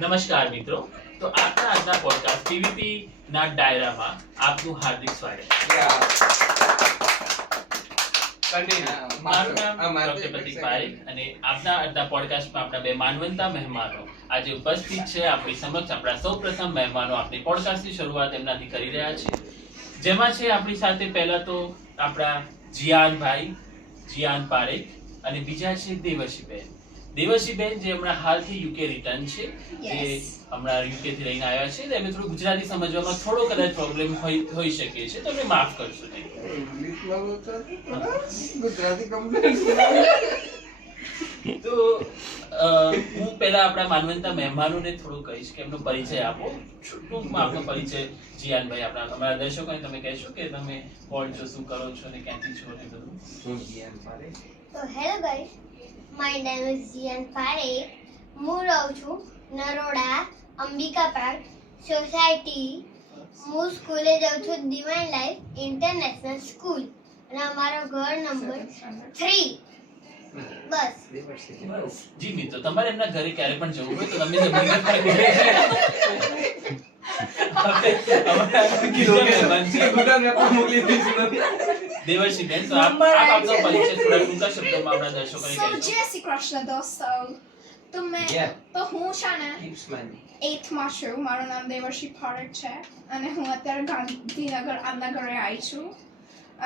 નમસ્કાર મિત્રો, તો આપણા આજના પોડકાસ્ટ પીવીપી ના ડાયરામાં આપનું હાર્દિક સ્વાગત. મારું નામ ડોક્ટર પ્રતીક પારેખ અને આપના આજના પોડકાસ્ટમાં આપણા બે માનવંતા મહેમાનો આજે ઉપસ્થિત છે. આપણી સમક્ષ આપણા સૌપ્રથમ મહેમાનો આપણી પોડકાસ્ટની શરૂઆત એમનાથી કરી રહ્યા છે, જેમાં છે આપણી સાથે પહેલા તો આપણા જીયાન પારેખ અને બીજા છે દેવર્ષીબેન, જે હમણાં હાલથી યુકે રિટર્ન છે, જે હમણાં યુકે થી લઈને આવ્યા છે. એમને થોડું ગુજરાતી સમજવામાં થોડો કદાચ પ્રોબ્લેમ હોઈ શકે છે, તો એમને માફ કરશો. તો હું પહેલા આપણા માનવંતા મહેમાનોને થોડું કહીશ કે એમનો પરિચય આપો. ટૂંકમાં આપનો પરિચય જીયાનભાઈ, આપણા અમારા દર્શકોને તમે કહેશો કે તમે કોણ છો, શું કરો છો અને ક્યાંથી છો ને બધું. તો hello guys, my name is Jiyan Parekh. હું રહું છું નરોડા અંબિકા પાર્ક સોસાયટી. હું સ્કૂલે જાઉં છું ડિવાઇન લાઈફ ઇન્ટરનેશનલ સ્કૂલ અને અમારો ઘર નંબર 3. બસ. જી મિત્રો, તમારે એમના ઘરે ક્યારે પણ જવું હોય તો તમે દેવર્ષીબેન, તો આપ આપનો પરિચય થોડા ટૂંકા શબ્દોમાં આપણા દર્શકોને So, કહેશો. જય શ્રી કૃષ્ણ દોસ્તો. તો હું છે ને 8th માં છું. મારું નામ દેવર્ષી પારેખ છે અને હું અત્યારે ગાંધીનગર આમના ઘરે આવી છું.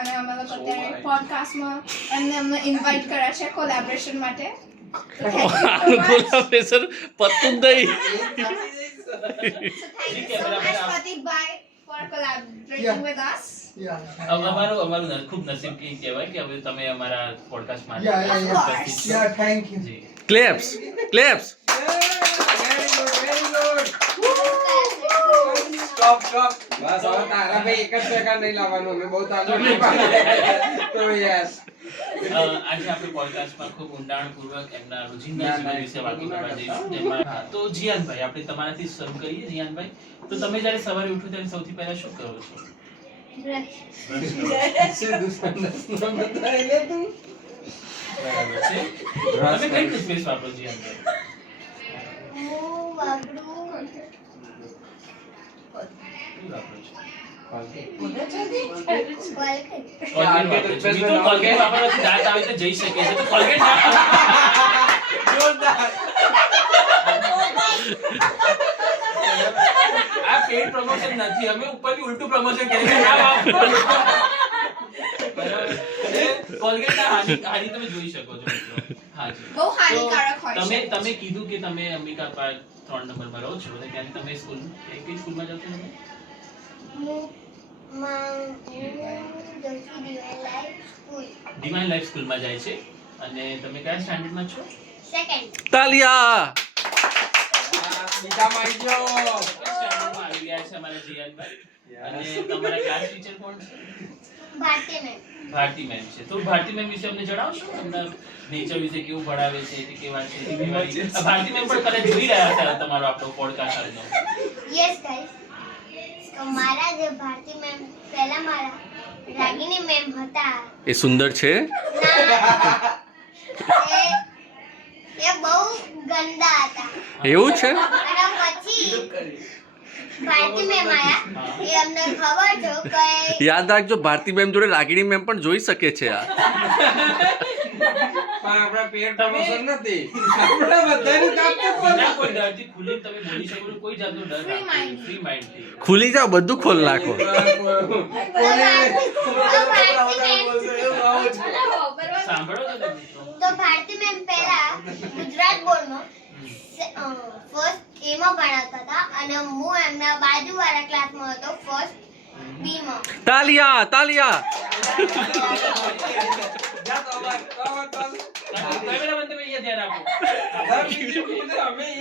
અને અમે લોકો અત્યારે પોડકાસ્ટમાં અમને ઇન્વાઇટ કર્યા છે કોલેબોરેશન માટે. કોલેબોરેશન પતું નહીં. પ્રતીકભાઈ for collaborating with us. અમારું ખૂબ નસીબ કહેવાય કે હવે તમે અમારા પોડકાસ્ટમાં thank you. જી. Claps claps. Stop. બસ હવે તારા ભાઈ એક જ સેકન્ડ નહીં લાવવાનું, અમે બહુ તાજો નહીં પાડે. તો યસ. આજે આપણે પોડકાસ્ટમાં ખૂબ ઊંડાણપૂર્વક એમના રોજિંદા જીવન વિશે વાતો કરવા જઈશું. જેમાં તો જીયાનભાઈ, આપણે તમારાથી શરૂ કરીએ. જીયાનભાઈ, તો તમે જ્યારે સવારે ઉઠો ત્યારે સૌથી પહેલા શું કરો છો? બરાબર છે. તમે કઈ ટૂથપેસ્ટ વાપરો જીયાનભાઈ? હું વાપરું શું વાપરો છો? કોલગેટ. કોલગેટ. મિત્રો, કોલગેટ વાપરવાથી દાંત આવે તો જઈ શકે છે, તો કોલગેટ આ પેડ પ્રમોશન નથી, અમે ઉપરથી ઉલટું પ્રમોશન કરીએ છીએ. ના વાપરો. બરાબર. કોલગેટ ના હાની તમે જોઈ શકો છો મિત્રો. હાજી. બહુ હાનિકારક હોય છે. તમે કીધું કે તમે અંબિકા પાર્ક 3 નંબરમાં રહો છો, અને ત્યાંથી તમે કઈ સ્કૂલમાં જાવ છો તમે? ડિવાઇન લાઈફ સ્કૂલમાં જાય છે. અને તમે કયા સ્ટાન્ડર્ડમાં છો? સેકન્ડ. તાલિયા. બીજા મારી ગયો. સ્ટાન્ડર્ડમાં આવી ગયા છે અમારા જીયાનભાઈ. અને તમારા ક્લાસ ટીચર કોણ છે? ભારતી મેમ. ભારતી મેમ છે. તો ભારતી મેમ વિશે અમને જણાવશો? એમના નેચર વિશે કેવું ભણાવે છે, કે કેવા છે, કે કેવા છે? ભારતી મેમ પણ કદાચ જોઈ રહ્યા છે તમારો આપણો પોડકાસ્ટ આજનો. યસ ગાઈસ, તો મારા જે ભારતી મેમ પહેલા મારા રાગિણી મેમ હતા. એ સુંદર છે. એ બહુ ગંદા હતા. એવું છે? અને પછી ભારતી મેમ આયા. એ અમને ખબર છે કે યાદ રાખજો, ભારતી મેમ જોડે રાગીણી મેમ પણ જોઈ શકે છે. આ પણ આપણા પેડ પ્રમોશન નથી. આપણે બધાની કામ તો ના કોઈ ડરથી ખુલ્લી તમે બોલી શકો છો, કોઈ જાતનો ડર Free mind. ફ્રી માઇન્ડથી. ખુલી જાઓ, બધું ખોલ નાખો. સાંભળો તો તમે મિત્રો. તો ભારતી મેમ પહેલા ગુજરાત બોર્ડમાં ફર્સ્ટ એમાં ભણાવતા હતા અને હું એમના બાજુવાળા ક્લાસમાં હતો ફર્સ્ટ બીમાં. તાલિયા તાલિયા. કેમેરામેન તમે અહીંયા ધ્યાન આપો.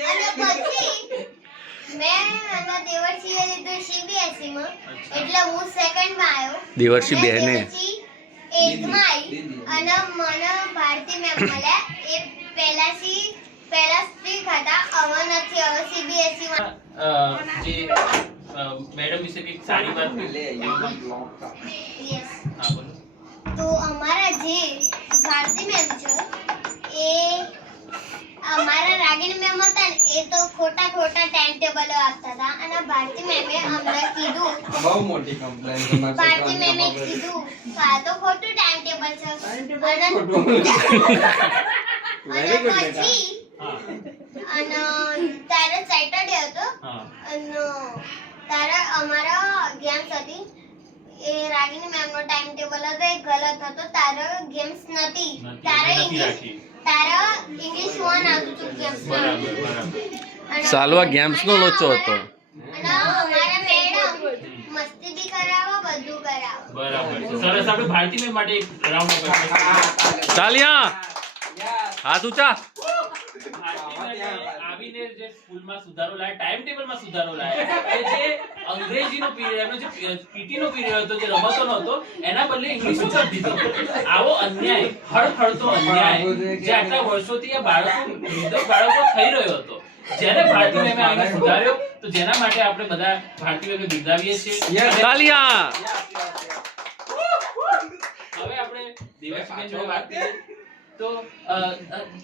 અને પછી મેં એના દેવર્ષીએ લીધું CBSE માં, એટલે હું સેકન્ડમાં આવ્યો. દેવર્ષી અને બહેને. પછી 8th માં આવી અને મને ભારતી મેમ મળ્યા. એ પહેલા સ્ટ્રીક હતા, હવે નથી, હવે CBSE માં. જે મેડમ વિશે કંઈક સારી વાત યસ. હા બોલો. તો અમારા જે ભારતી મેમ છે એ અમારા રાગીણી મેમ હતા ને એ તો ખોટા ટાઈમ ટેબલો આપતા હતા અને ભારતી મેમે અમને કીધું બહુ મોટી કમ્પ્લેન છે મારા ભારતી છોકરાની મેમે બાબતે. કીધું કે આ તો ખોટું ટાઈમ ટેબલ છે અને ખોટું. Very good, બેટા. પછી હા અને તારે સેટરડે હતો હા અને તારે અમારા ગેમ્સ હતી એ રાગીણી મેમ નો ટાઈમ ટેબલ હતો એ ગલત હતો તારે ગેમ્સ નથી તારે નથી ઇંગ્લિશ રાખી ઇંગ્લિશ 1 આવતું હતું ગેમ્સ બરાબર બરાબર સાલવા ગેમ્સનો લોચો હતો. અને અમારા મેડમ મસ્તી બી કરાવો બધું કરાવો બરાબર છે. સરસ આપણે ભારતી મેમ માટે એક રાઉન્ડ ઓફ હા, ચાલે. ચાલિયા Yes. હાથ ઊંચા. આવીને જે સ્કૂલમાં સુધારો લાયા ટાઈમ ટેબલમાં સુધારો લાયા કે જે અંગ્રેજીનો પીરિયડ એનો જે પીટી નો પીરિયડ હતો જે રમતોનો હતો એના બદલે ઇંગ્લિશ કરી દીધો. આવો અન્યાય હળહળતો અન્યાય જે આટલા વર્ષોથી આ બાળકો નિર્દોષ બાળકો થઈ રહ્યો હતો જ્યારે ભારતી મેમે આને સુધાર્યો તો જેના માટે આપણે બધા ભારતી મેમને બિરદાવીએ છીએ. Yes. તાલિયા. Yes, yes, yes. હવે આપણે દેવાંશીબેન જોડે વાત કરીએ તો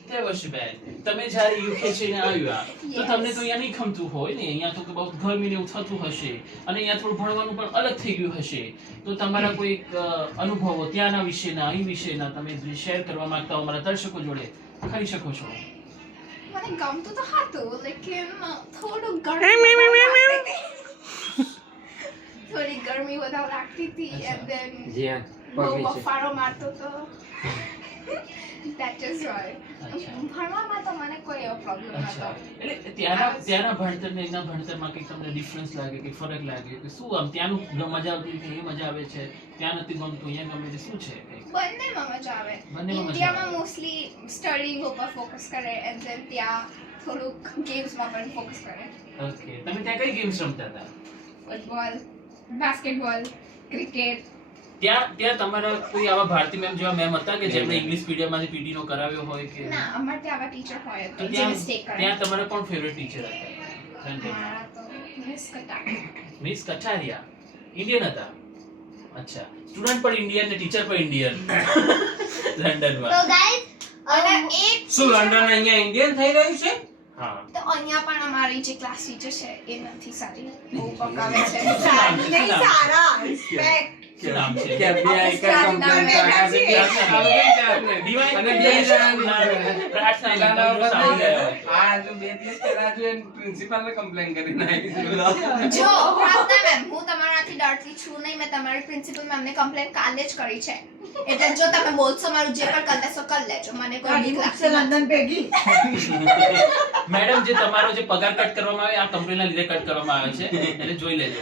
દેવાંશીબેન તમે જ્યારે યુકે જઈને આવ્યા તો તમને તો અહીંયા નહીં ગમતું હોય ને અહીંયા તો બહુ ગરમી ને એવું થતું હશે અને અહીંયા થોડું ભણવાનું પણ અલગ થઈ ગયું હશે તો તમારા કોઈ અનુભવો ત્યાંના વિશેના અહીં વિશેના તમે જે શેર કરવા માંગતા હો અમારા દર્શકો જોડે કરી શકો છો. મને ગમતું તો હતું લેકિન થોડું ગરમી થોડી ગરમી વધારે લાગતી હતી and then જીયાન, બહુ પગ નીચે. બફારો મારતો હતો that is why અચ્છા. ભણવામાં તો મને કોઈ એવો પ્રોબ્લેમ અચ્છા નતો એટલે ત્યાંના ભણતર ને એના ભણતરમાં કંઈક તમને ડિફરન્સ લાગે કે ફરક લાગે કે શું આમ ત્યાંનું મજા આવતી કે એ મજા આવે છે ત્યાં નથી ગમતું અહીંયા ગમે છે શું છે કંઈક બંનેમાં મજા આવે બંનેમાં મજા ઇન્ડિયામાં આવે. મોસ્ટલી સ્ટડીંગ ઉપર ફોકસ કરે and then ત્યાં થોડુંક ગેમ્સમાં પણ ફોકસ કરે ઓકે તમે ત્યાં કઈ ગેમ્સ રમતા હતા ફૂટબોલ બાસ્કેટબોલ ક્રિકેટ ત્યાં તમારા કોઈ આવા ભારતી મેમ જેવા મેમ હતા કે જેમણે ઇંગ્લિશ મીડિયમમાંથી પીટી નો કરાવ્યો હોય કે ના અમારે ત્યાં આવા ટીચર હોય તો તો જે ત્યાં મિસ્ટેક કરે ત્યાં તમારા કોણ ફેવરેટ ટીચર હતા મારા તો મિસ કટા મિસ કટારિયા ઇન્ડિયન હતા અચ્છા સ્ટુડન્ટ પણ ઇન્ડિયન ને ટીચર પણ ઇન્ડિયન લંડનમાં તો ગાઈસ અને એક શું લંડન અહીંયા ઇન્ડિયન થઈ રહ્યું છે? હા તો અહીંયા પણ અમારી જે ક્લાસ ટીચર છે એ નથી સારી બહુ પકાવે છે સારી નહીં, સારા. શું નામ છે કે FBI કા complain કાકા છે કે Divine અને બે પ્રાર્થના પેલાના મંડળ જો સાંભળી રહ્યા હોય. આ જો 2 દિવસ પહેલા જો એન પ્રિન્સિપાલ ને કમ્પ્લેન કરી નાખી જો પ્રાર્થના મેમ હું તમારાથી ડરતી છું નહીં મેં તમારી પ્રિન્સિપલ મેમને કમ્પ્લેન કાલે જ કરી છે એટલે જો તમે બોલશો મારું જે પણ કરી દેશો કરી લેજો મને કોઈ બીક લાગતી નથી. મેડમ જે તમારો જે પગાર કટ કરવામાં આવે આ કંપનીના લીધે કટ કરવામાં આવે છે એટલે જોઈ લેજો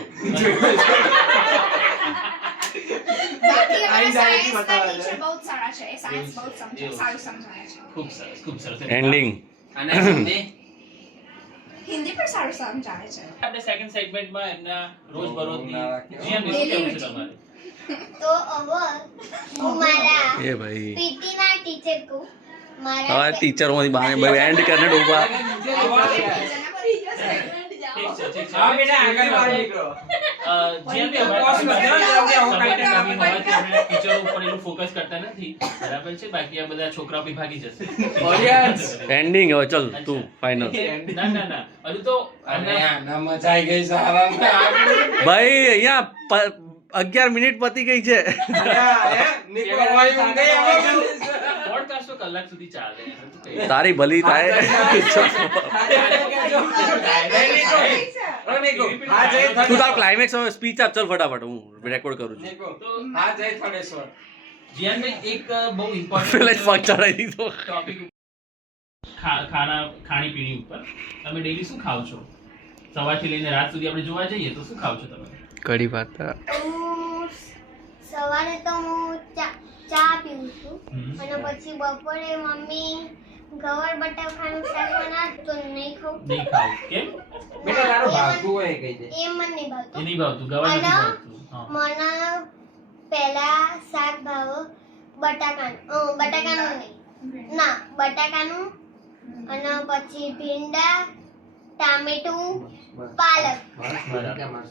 બાકી અમારા direct સાયન્સના બતાવે છે. ટીચર બહુ સારા છે એ સાયન્સ બહુ સમજાવે એવું. સારું સમજાવે છે ખૂબ સરસ એન્ડિંગ. અને હિન્દી હિન્દી પણ સારું સમજાવે છે આપણે સેકન્ડ સેગમેન્ટમાં એમના રોજબરોજની જીએમ શું Daily કહેવું છે routine. તમારે તો હવે હું મારા એ ભાઈ પીટી ના ટીચર કો હવે મારા ટીચરોમાંથી ભાઈ એન્ડ કરને ડૂબા. ઠીક છે હા બેટા આગળ બહાર નીકળો. જીએમ બી બોસ બધા જલ્દી આવો, કાંઈ નવી હોવાથી આપણે ટીચરો ઉપર એટલું ફોકસ કરતા નથી બરાબર છે બાકી આ બધા છોકરાઓ બી ભાગી જશે Audience. એન્ડિંગ હવે ચલ તું ફાઇનલ. ના હજુ તો અને આના મજા આવી ગઈ સારા ને ભાઈ અહીંયા 11 મિનિટ પતી ગઈ છે. નીકળો હોય ઊંઘ ગઈ હવે. પોડકાસ્ટ તો કલાક સુધી ચાલે તારી ભલી થાય. તું તાર ક્લાઇમેક્સ સ્પીચ આપ ચલ ફટાફટ હું રેકોર્ડ કરું છું. હા જય થોડેશ્વર. જીયાનભાઈ એક બહુ પેલા જ પગ ઇમ્પોર્ટન્ટ ચડાવી દીધો. ટોપિક ખાણીપીણી ઉપર તમે ડેઈલી શું ખાવ છો સવારથી લઈને રાત સુધી આપણે જોવા જઈએ તો શું ખાવ છો તમે કઢી ભાત. હું સવારે તો હું ચા પીઉં છું હમ. અને પછી બપોરે મમ્મી ગવાર બટાકાનું શાક બનાવે તો નહીં ખાઉં નહીં ખાવ કેમ બેટા તારું ભાગતું હોય કહી દે. એ મને નહીં એ ભાવતું નહીં ભાવતું ગવાર નથી અને ભાવતું હા. મને પહેલા શાક ભાવે બટાકાનું નહીં ના બટાકાનું અને પછી ભીંડા ટામેટું પાલક બરાબર.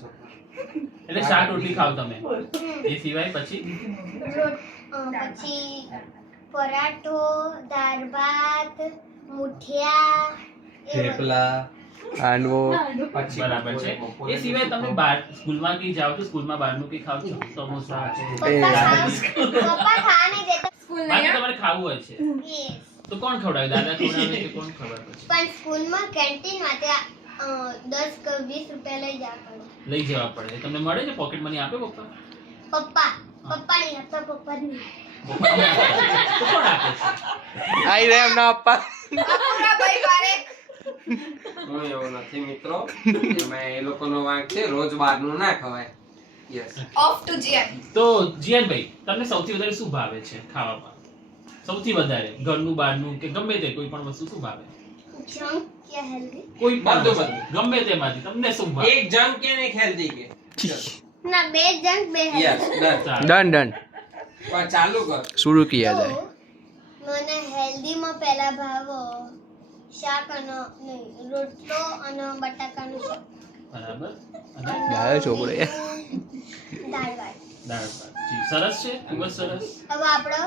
એટલે શાક રોટલી ખાવ તમે એ સિવાય પછી પછી પરાઠો દાળ ભાત મુઠિયા એ બધું. હાંડવો પછી બરાબર છે. એ સિવાય તમે બહાર સ્કૂલમાંથી જાઓ છો, સ્કૂલમાં બહારનું કંઈ ખાવ છો? સમોસા છે, પપ્પા ખાવા નહીં દેતા. સ્કૂલ બહાર નહીં તમારે ખાવું હોય છે Yes. તો કોણ ખવડાવે? દાદા ખવડાવે કે કોણ ખવડાવે? પછી પણ સ્કૂલમાં કેન્ટીન માટે 10 કે 20 રૂપિયા લઈ જવા પડે. લઈ જવા પડે. તમને મળે છે? પોકેટ મની આપે પપ્પા? પપ્પા નહીં આપતા, પપ્પા જ નહીં. પપ્પા નહીં આપે. તો કોણ આપે છે? આઈ રહ્યા એમના પપ્પા પૂરા ભાઈ પારેખ. કોઈ એવું નથી મિત્રો, એમાં એ લોકોનો વાંક છે, રોજ બહારનું ના ખવાય. યસ. ઓફ ટુ જીએન. તો જીયાનભાઈ, તમને સૌથી વધારે શું ભાવે છે ખાવામાં? સૌથી વધારે ઘરનું, બહારનું કે ગમે તે કોઈ પણ વસ્તુ શું ભાવે? જંક કે હેલ્ધી? કોઈ પણ બધું વસ્તુ, ગમે તેમાંથી તમને શું ભાવે? એક જંક કે ને એક હેલ્ધી કે ના, 2 જંક 2 યસ હેલ્ધી. ચાલો. ડન ડન પણ ચાલુ કર. शुरू किया તો जाए મને હેલ્ધીમાં પહેલા ભાવો શાક અને નહીં, રોટલો અને બટાકાનું શાક. બરાબર. અને ગાયો છોકરો એ. દાળ ભાત. દાળ ભાત. જી, સરસ છે, ખૂબ જ સરસ. હવે આપણે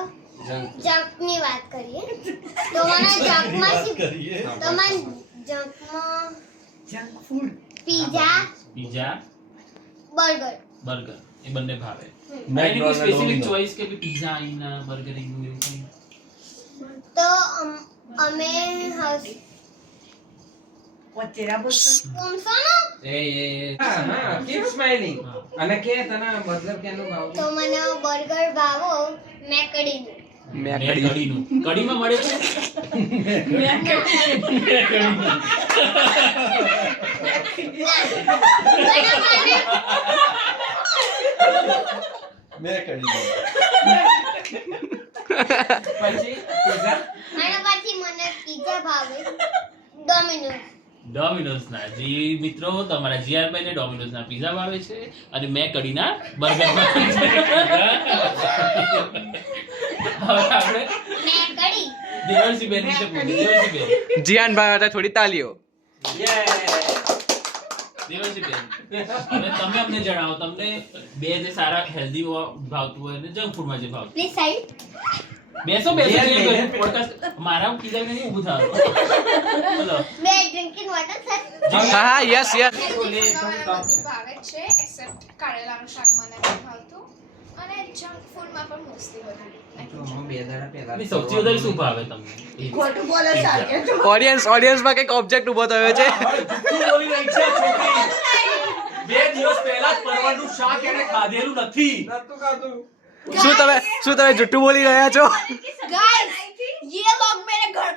જંક જંકની વાત કરીએ. તો મને જંકમાં પીઝા, પીઝા, બર્ગર. બર્ગર એ બંને ભાવે. હમ. એની કોઈ સ્પેસિફિક ચોઈસ કે ભઈ પીઝા આઈના બર્ગર આઈનું એવું કંઈ? તો અમે હા કીપ સ્માઇલિંગ. હા. અને કે તને બર્ગર કેનું ભાવ? તો મને બર્ગર ભાવો મેકડીનું. मैं ને कड़ी કઢીનું. કઢીમાં મળે છે? પછી pizza? અને પછી મને પીઝા ભાવે ડોમિનોઝ. ડોમિનોઝના. જી મિત્રો, તમારા જીઆરભાઈ ને ડોમિનોઝના પીઝા ભાવે છે અને મેં કઢીના બર્ગર ભાવે છે. હવે આપણે મેકડી. દેવરસીબેન વિશે પૂછીએ. દેવરસીબેન, जियान भाई आता थोड़ी तालियों દેવરસીબેન, હવે તમે અમને જણાવો, તમને બે જે સારા હેલ્ધી ભાવતું હોય અને જંક ફૂડમાં જે ભાવતું પ્લીઝ સાઈડ. બેસો જીયાનભાઈ, પોડકાસ્ટ મારા કીધા નહીં ઊભું થવાનું. બોલો. બે ડ્રિંકિંગ વોટર સર. हाँ हाँ यस यस બોલે મને થોડું tough બધું ભાવે છે એક્સેપ્ટ કારેલાનું શાક મને નથી ભાવતું અને જંક ફૂડમાં પણ મોસ્ટલી બધું. હું 2 દાડા પહેલા અને સૌથી વધારે શું ભાવે તમને? ऑडियंस ऑडियंस માં કઈક ઓબ્જેક્ટ ઉભો થયો છે જુઠ્ઠું બોલી રહી છે છોકરી. 2 દિવસ પહેલા જ પરવરનું શાક એને ખાધેલું નથી. નતું ખાધું. શું તમે જુઠ્ઠું બોલી રહ્યા છો गाइस ये लोग मेरे घर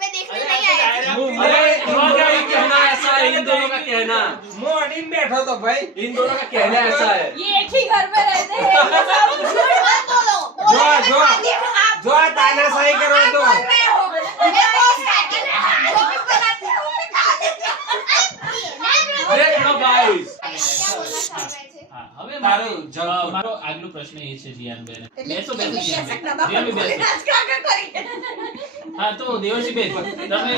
पे देखने नहीं आए थे। अरे तुम्हारा ही कहना ऐसा है, इन दोनों का कहना, હું અડીને બેઠો તો ભાઈ. इन दोनों का कहना ऐसा है. ये एक ही घर में रहते हैं ये सब झूठ मत बोलो જો જો જો આ તાનાશાહી કરો તો मैं बहुत साइकिल जो भी बनाती हूँ मैं खा लेती हूँ। देख लो गाइस. क्या बोलना चाह रहे थे? હા, હવે તારું મારો junk food. મારો આગલો પ્રશ્ન એ છે જીયાનબેન. બેસો એટલે બેસો એટલે જીયાનબેન. હા, તો દેવરજીબેન, તમે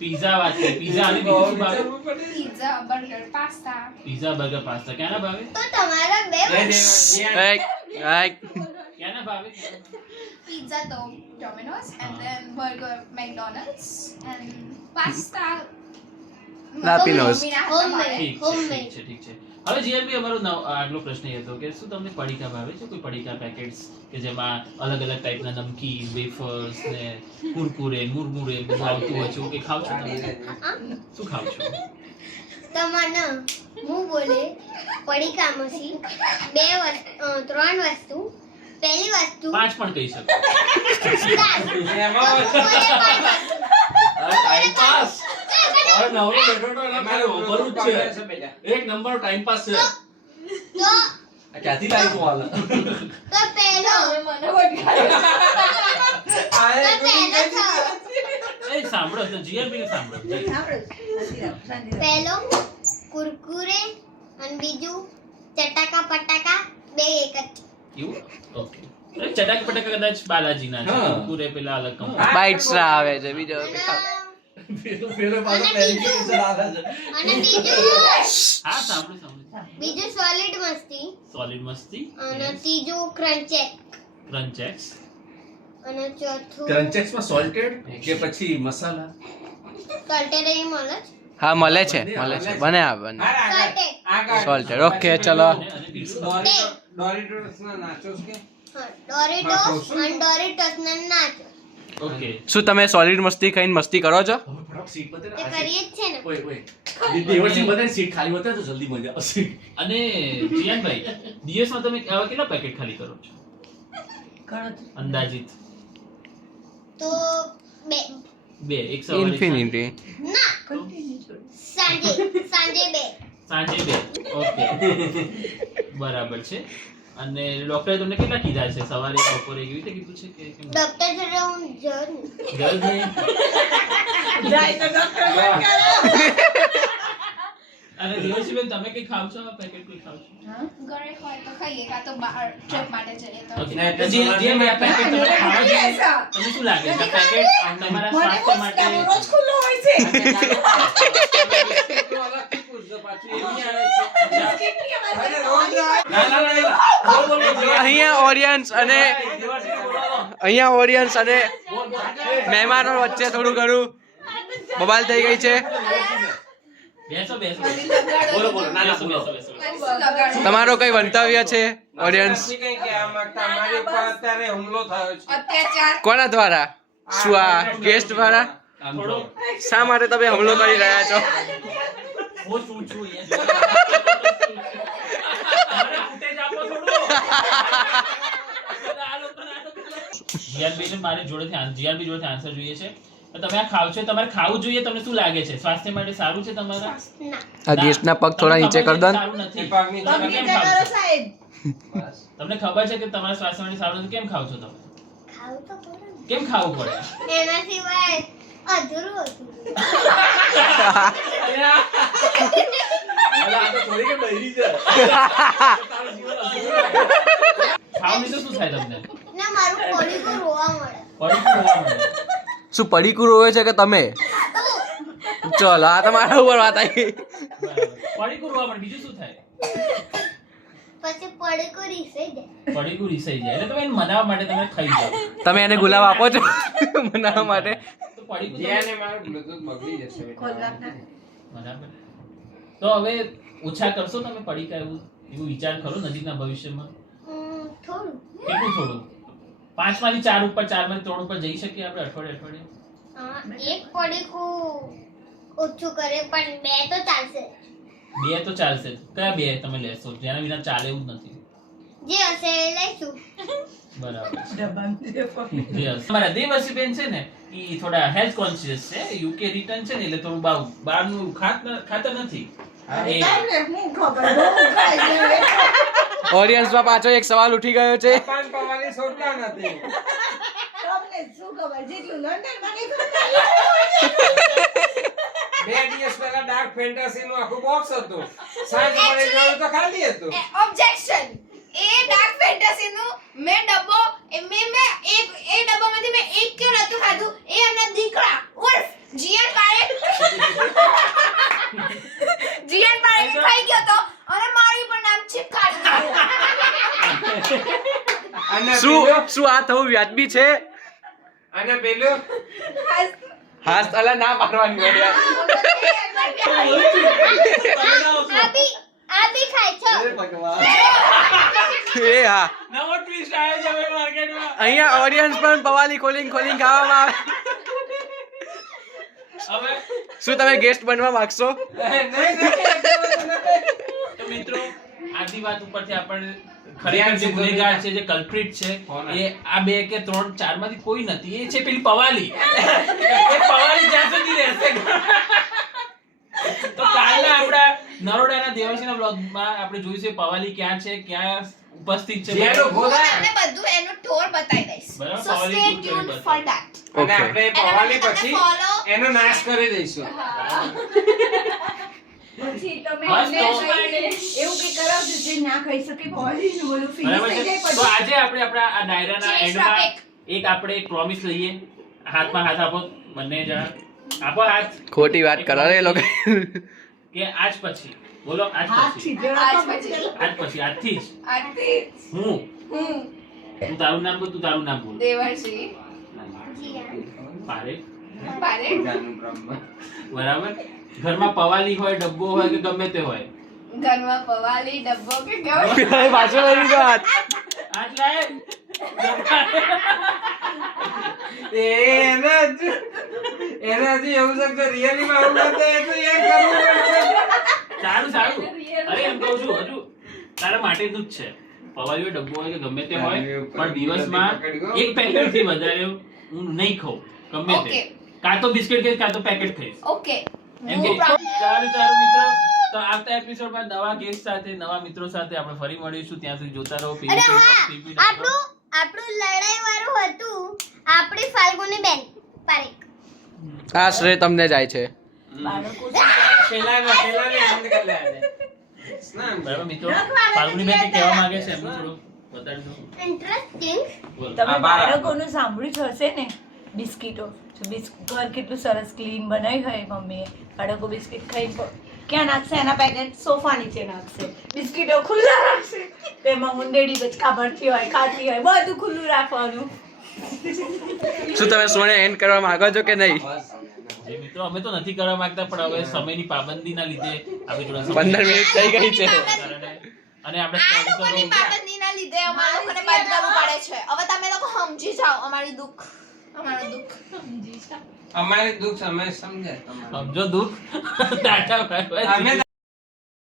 પીઝા વાત કરી. પીઝા અને બીજું શું ભાવે? Pizza burger pasta pizza, burger, pasta ક્યાંના ભાવે? તો તમારા બે જય દેવ એક ક્યાંના ભાવે? पिज्जा तो Domino's and then burger McDonald's and pasta Lapinos. Homemade. ઠીક છે, ઠીક છે, ઠીક છે. હવે જીયાનભાઈ, અમારો આગલો પ્રશ્ન એ હતો કે શું તમને પડીકા ભાવે છે? કોઈ પડીકા પેકેટ્સ કે જેમાં અલગ અલગ ટાઈપના નમકીન, વેફર્સ ને કુરકુરે, મુરમુરે બધું આવતું હોય છે, એવું કંઈ ખાવ છો તમે? શું ખાવ છો? તમને હું બોલે પડીકામાંથી 3 વસ્તુ. પહેલી વસ્તુ 5 પણ કહી શકો. Time pass. હવે નવરો બેઠો તો એના ખાલી ઓભરું જ છે. એક નંબર ટાઈમ પાસ છે. તો આ ક્યાંથી લાવી તું હાલ? તો પહેલો એ સાંભળો તો જીયાનભાઈને સાંભળો. પહેલો કુરકુરે અને બીજું ચટાકા પટાકા બે એક જ. એવું? ઓકે. અરે ચટાકા પટાકા કદાચ બાલાજીના છે. હા. કુરકુરે પેલા અલગ કંપની. બાઇટ્સ ના આવે છે બીજો ફેરો પાછો વેરિફિકેશન આવે છે. અને બીજું હા, સાંભળો. સોલિડ મસ્તી સોલિડ મસ્તી અને ત્રીજું ક્રન્ચેક. ક્રંચેક્સ. અને ચોથું ક્રન્ચેસમાં સોલ્ટેડ કે પછી મસાલા? સલ્ટેડ એ મળે છે. હા મળે છે બને આ બને સોલ્ટેડ ઓકે ચલો ડોરિટોસ ના નાચોસ કે હા ડોરિટોસ અને ડોરિટોસ ના નાચો ઓકે શું તમે સોલિડ મસ્તી ખાઈને મસ્તી કરો છો? હવે ફટાફટ સીટ બતાવ તે કરીએ જ છે ને. ઓય દેવરસિંહ બતાવ સીટ ખાલી બતાવ તો જલ્દી મજા આવશે. અને જીયાનભાઈ દિવસમાં તમે આવા કેટલા પેકેટ ખાલી કરો છો અંદાજિત? તો બે એક સવારે ઇન્ફિનિટી ના સાંજે બે સાંજે 2 ઓકે બરાબર છે. અને ડોક્ટરે તમને કેટલા કીધા છે? સવારે બપોરે એવી રીતે કીધું છે કે કેમ? ડોક્ટર જોડે હું જઉં ને. ગરજ નહીં? અને દિવસીબેન તમે કઈ ખાવ છો? પેકેટ કઈ ખાવ છો? ઘરે હોય તો ખાઈએ કાં તો બહાર ટ્રીપ માટે જઈએ તો Okay. જે મેં આ પેકેટ તમે ખાવા છો, તમને શું લાગે છે? આ પેકેટ તમારા સ્વાસ્થ્ય માટે તો અલગથી પૂછજો પાછું એ બી આવે છે અરે રોજ ના બોલ અહીંયા ઓડિયન્સ અને મહેમાનો વચ્ચે થોડું ઘણું બબાલ થઈ ગઈ છે. બેસો બોલો ના બેસો બોલો. બેસો તમારો કઈ મંતવ્ય છે ઓડિયન્સ નથી કઈ કહેવા માંગતા અમારી ઉપર અત્યારે હુમલો થયો છે અત્યાચાર કોના દ્વારા? શું આ ગેસ્ટ દ્વારા? થોડો શા માટે તમે હુમલો કરી રહ્યા છો? હું શું છું યાર? મને ફૂટેજ આપો થોડું. જીયાનભાઈને મારે જીયાનભાઈ જોડેથી આન્સર જોઈએ છે. તો તમે આ ખાવ છો, તમારે ખાવું જોઈએ. તમને શું લાગે છે? સ્વાસ્થ્ય માટે સારું છે તમારા? ના આ ગેસ્ટના પગ થોડા નીચે કર દો. સારું નથી. એ પગની તમે કેમ ખાવ છો? તમને ખબર છે કે તમારા સ્વાસ્થ્ય માટે સારું નથી, કેમ ખાવ છો તમે? ખાવું તો પડે ને. કેમ ખાવું પડે? એના સિવાય અધૂરું હતું. અલા આ તો થોડી કે બૈરી છે. ખાવ નહીં તો શું થાય તમને? ના મારું પડીકું રોવા મળે. પડીકું હોવા મળે. શું પડીકું રોવે છે કે તમે? ચલો આ તમારા ઉપર વાત આવી. બરાબર. પડીકું રોવા મળે. બીજું શું થાય? પછી પડીકું રીસાઈ જાય. પડીકું રીસાઈ જાય એટલે તમે એને મનાવવા માટે તમે ખાઈ જાઓ. તમે એને ગુલાબ આપો છો બનાવવા માટે? તો પડીકું જ્યાં ને મારું બ્લૂટૂથ બગડી જશે બરાબર. તો હવે ઓછા કરશો તમે પડીકા એવું વિચાર કરો નજીકના ભવિષ્યમાં? થોડું કેટલું થોડું? 5 માંથી 4 ઉપર 4 માંથી 3 ઉપર જઈ શકીએ આપણે અઠવાડિયે? એક પડીકું ઓછું કરે પણ બે તો ચાલશે. 2 તો ચાલશે. કયા 2 તમે લેશો જેના વિના ચાલે એવું જ નથી? જે હશે એ લઈશું. બરાબર. Yes. અમારા દેવસીબેન છે ને ઈ થોડા હેલ્થ કોન્શિયસ છે. યુકે રિટર્ન છે ને એટલે થોડું બહારનું ખાતર નથી. ઓડિયન્સમાં પાછો એક સવાલ ઉઠી ગયો છે. પાન પવાની છોડતા નથી બે દિવસ પહેલા ડાર્ક ફેન્ટસી નું આખું બોક્સ હતું સાંજ પડે જોયું તો ખાલી હતું ઓબ્જેક્શન એ ડાર્ક ફેન્ટસી નું મેં ડબ્બો એ ડબ્બામાંથી મેં એક કે નતું ખાધું એ એમના દીકરા ઉર્ફ જીયાન પારેખ ખાઈ ગયો તો અને મારી પર નામ ચીપકારી અને શું આ થવું વ્યાજબી છે? અને પેલું હાસ અલા ના મારવાની હોય યાર. આ બી ખાય છો. એ હા નવો ટ્વિસ્ટ આવ્યો છે હવે માર્કેટમાં. અહીંયા ઓડિયન્સ પણ પવાલી ખોલીને ખાવામાં આવે. હવે શું તમે ગેસ્ટ બનવા માંગશો? તો મિત્રો આજી વાત ઉપરથી આપણે ખરેખર જે ગુનેગાર છે જે કલ્પ્રિટ છે એ આ 2 કે 3 4 માંથી કોઈ નથી. એ છે પેલી પવાલી. એ પવાલી જ્યાં સુધી રહેશે. તો કાલના આપણા નરોડાના દેવસીના બ્લોગમાં આપણે જોઈશું એ પવાલી ક્યાં છે, ક્યાં ઉપસ્થિત છે. જેનો ગોદા તમને બધું એનું ટોર બતાવી દઈશ બરાબર, સો પવાલી સ્ટે ટૂર ટ્યુન્ડ કરી ફોર ધેટ અને આપણે પવાલી તમને પછી follow. એનો નાશ કરી દઈશું પછી તમે બસ અમને તો. એવું કઈ કરાવજો જે ના ખાઈ શકે પોલીસનું બધું બરાબર ફિનિશ થઈ છે. જાય તો આજે આપણે આપણા આ ડાયરાના Change એન્ડમાં topic. એક આપણે એક પ્રોમિસ લઈએ. હાથમાં હાથ આપો બંને જણા. આપો હાથ. ખોટી વાત કરો રે લોકો. કે આજ પછી બોલો આજ હાથ પછી સીધો આજ રાખો પછી. આજ પછી આજથી જ આજથી હું હું તું તારું નામ બોલ, તું તારું નામ બોલ. દેવર્ષી જીયાન પારેખ. પારેખ. જાનું બ્રહ્મ. બરાબર. ઘરમાં પવાલી હોય, ડબ્બો હોય કે ગમે તે હોય, ઘરમાં પવાલી ડબ્બો કે ગયો પાછો લઈ ગયો હાથ. આટલા એ એને હજી એવું છે કે really માં આવું બતાવે તો એ કરવું પડશે. સારું સારું. અરે એમ કહું છું, હજુ તારા માટેનું જ છે. પવાલીઓ ડબ્બો હોય કે ગમે તે હોય, પણ દિવસમાં એક પેકેટ થી વધારે હું નહીં ખાઉં ગમે તે. Okay. કાં તો બિસ્કિટ ખાઈશ, કાં તો પેકેટ ખાઈશ. ઓકે એમ કે સારું સારું મિત્રો, તો આવતા એપિસોડમાં નવા ગેસ્ટ સાથે, નવા મિત્રો સાથે આપણે ફરી મળીશું. ત્યાં સુધી જોતા રહો અરે હા, આપણું લડાઈ વાળું હતું આપણી ફાલ્ગુની બેન પારેખ. આ શ્રેય તમને જાય છે. બાળકો પેલાને આનંદ કરી લે આજે. સ્નાન. બરાબર મિત્રો, ફાલ્ગુની બેન કહેવા માંગે છે એમનું થોડું બતાડજો. ઇન્ટરેસ્ટિંગ. બોલો. તમે બાળકોનું સાંભળ્યું જ હશે ને બિસ્કિટો ઘર કેટલું સરસ ક્લીન બનાવ્યું હોય મમ્મીએ. બાળકો બિસ્કિટ ખાઈ ક્યાં નાખશે? એના પેકેટ સોફા નીચે નાખશે, બિસ્કિટો ખુલ્લા રાખશે, તેમાં ઊંડેડી બચકા ભરતી હોય, ખાતી હોય, બધું ખુલ્લું રાખવાનું. શું તમે સોને એન્ડ કરવા માંગો છો કે નહીં? જી મિત્રો, અમે તો નથી કરવા માંગતા, પણ હવે સમયની પાબંદીના લીધે આપણે થોડા 15 મિનિટ થઈ ગઈ છે. અને આપણે આ લોકોની પાબંદીના લીધે અમારા લોકોને બંધ કરવું પડે છે. હવે તમે લોકો સમજી જાઓ અમારું દુઃખ. અમારી દુઃખ અમે સમજે તમારું. સમજો દુઃખ ટાટા બાય બાય. અમે